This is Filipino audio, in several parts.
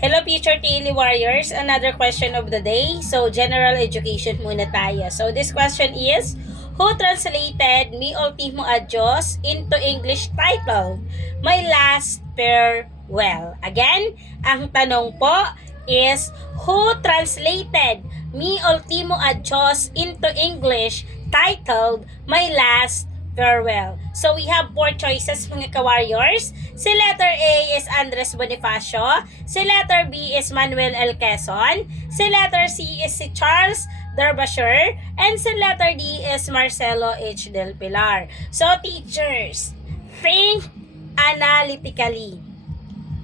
Hello future Daily Warriors, another question of the day. So general education muna tayo. So this question is, who translated Mi Ultimo Adios into English title, My Last Farewell? Again, ang tanong po is, who translated Mi Ultimo Adios into English titled, My Last Farewell? So we have 4 choices mga ka-warriors. Si letter A is Andres Bonifacio, si letter B is Manuel L. Quezon, si letter C is si Charles Derbyshire, and si letter D is Marcelo H. Del Pilar. So teachers, think analytically.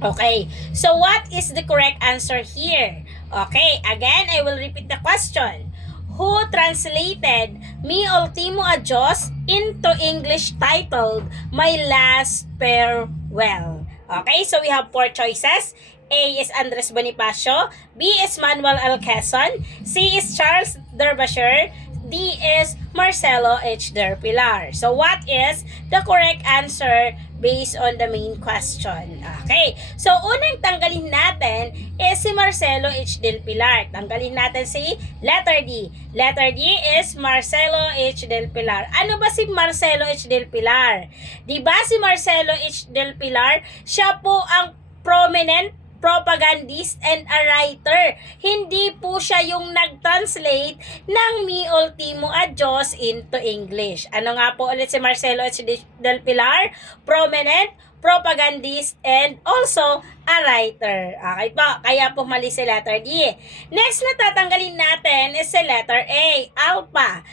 Okay, so what is the correct answer here? Okay, again, I will repeat the question. Who translated Mi Ultimo Adios into English titled, My Last Farewell? Okay, so we have 4 choices. A is Andres Bonifacio, B is Manuel L. Quezon, C is Charles Derbyshire, D is Marcelo H. Del Pilar. So what is the correct answer based on the main question? Okay, so unang tanggalin natin is si Marcelo H. Del Pilar. Tanggalin natin si letter D. Letter D is Marcelo H. Del Pilar. Ano ba si Marcelo H. Del Pilar? Diba si Marcelo H. Del Pilar, siya po ang prominent propagandist and a writer. Hindi po siya yung nag-translate ng Mi Ultimo Adios into English. Ano nga po ulit si Marcelo H. Del Pilar? Prominent propagandist and also a writer. Okay po, kaya po mali si letter D. Next na tatanggalin natin is si letter A, alpha.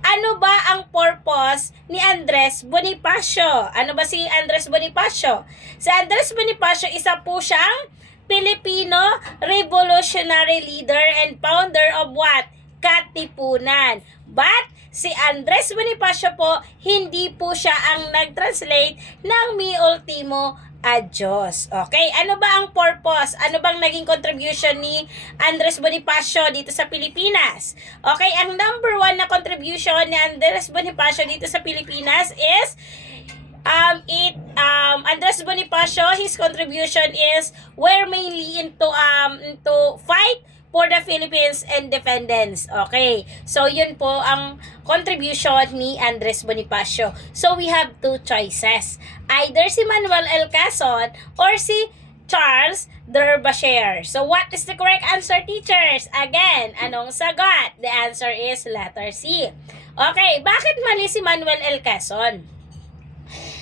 Ano ba ang purpose ni Andres Bonifacio? Ano ba si Andres Bonifacio? Si Andres Bonifacio, isa po siyang Filipino revolutionary leader and founder of what? Katipunan. But si Andres Bonifacio po, hindi po siya ang nag-translate ng Mi Ultimo Adios. Okay, ano ba ang purpose? Ano bang naging contribution ni Andres Bonifacio dito sa Pilipinas? Okay, ang number 1 na contribution ni Andres Bonifacio dito sa Pilipinas is Andres Bonifacio, his contribution is were mainly into fight for the Philippines independence. Okay, so yun po ang contribution ni Andres Bonifacio. So we have 2 choices. Either si Manuel L. Quezon or si Charles Derbyshire. So what is the correct answer, teachers? Again, anong sagot? The answer is letter C. Okay, bakit mali si Manuel L. Quezon?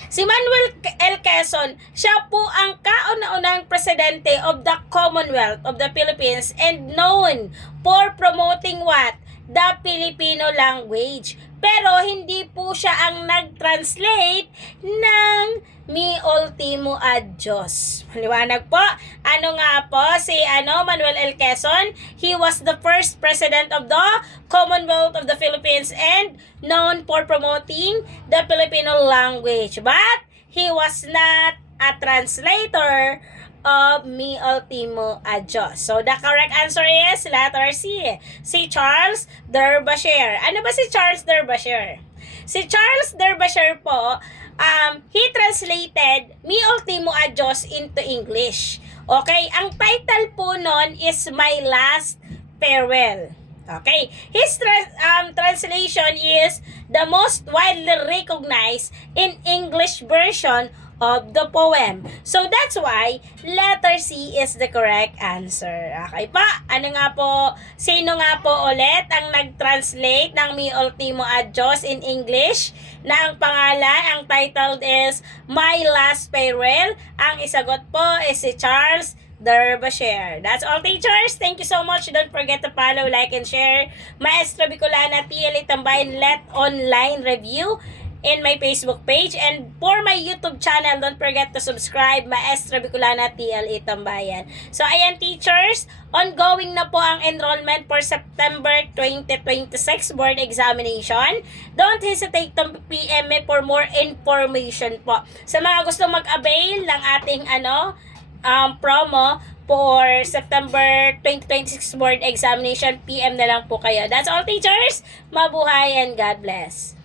Si Manuel L. Quezon, siya po ang kauna-unang presidente of the Commonwealth of the Philippines and known for promoting what? The Filipino language. Pero hindi po siya ang nag-translate ng Mi Ultimo Adios. Maliwanag po. Ano nga po si Manuel L. Quezon? He was the first president of the Commonwealth of the Philippines and known for promoting the Filipino language. But he was not a translator of Mi Ultimo Adios. So the correct answer is letter C. Si Charles Derbyshire. Ano ba si Charles Derbyshire? Si Charles Derbyshire po, he translated Mi Ultimo Adios into English. Okay, ang title po nun is My Last Farewell. Okay, his translation is the most widely recognized in English version of the poem. So that's why letter C is the correct answer. Okay pa? Ano nga po? Sino nga po ulit ang nag-translate ng Mi Ultimo Adios in English? Na ang pangalan, ang title is My Last Farewell. Ang isagot po is si Charles Derbyshire. That's all, teachers. Thank you so much. Don't forget to follow, like, and share Maestra Bicolana TLE Tambayan Let Online Review in my Facebook page, and for my YouTube channel, don't forget to subscribe, Maestra Bicolana TLE Tambayan. So ayan, teachers, ongoing na po ang enrollment for September 2026 board examination. Don't hesitate to PM me for more information po. Sa mga gustong mag-avail ng ating promo for September 2026 board examination, PM na lang po kayo. That's all, teachers. Mabuhay and God bless.